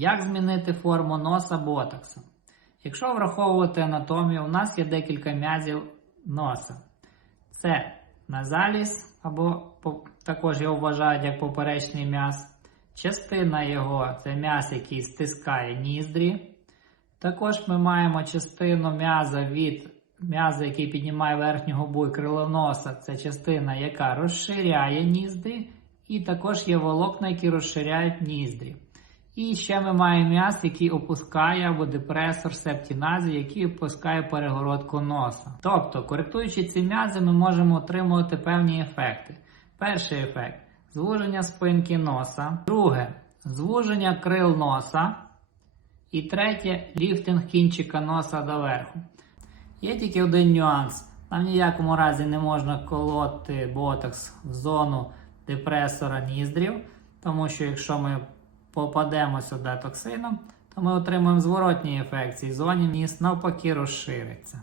Як змінити форму носа ботоксом? Якщо враховувати анатомію, у нас є декілька м'язів носа. Це назаліс, або також його вважають як поперечний м'яз. Частина його це м'яз, який стискає ніздрі. Також ми маємо частину м'яза від м'яза, який піднімає верхню губу і крило носа. Це частина, яка розширяє ніздрі. І також є волокна, які розширяють ніздрі. І ще ми маємо м'яз, який опускає або депресор септіназі, який опускає перегородку носа. Тобто, коректуючи ці м'язи, ми можемо отримувати певні ефекти. Перший ефект звуження спинки носа. Друге звуження крил носа. І третє ліфтинг кінчика носа доверху. Є тільки один нюанс. Нам ніякому разі не можна колоти ботокс в зону депресора ніздрів, тому що якщо ми попадемо сюди токсином, то ми отримаємо зворотній ефект. Цій зоні ніс навпаки розшириться.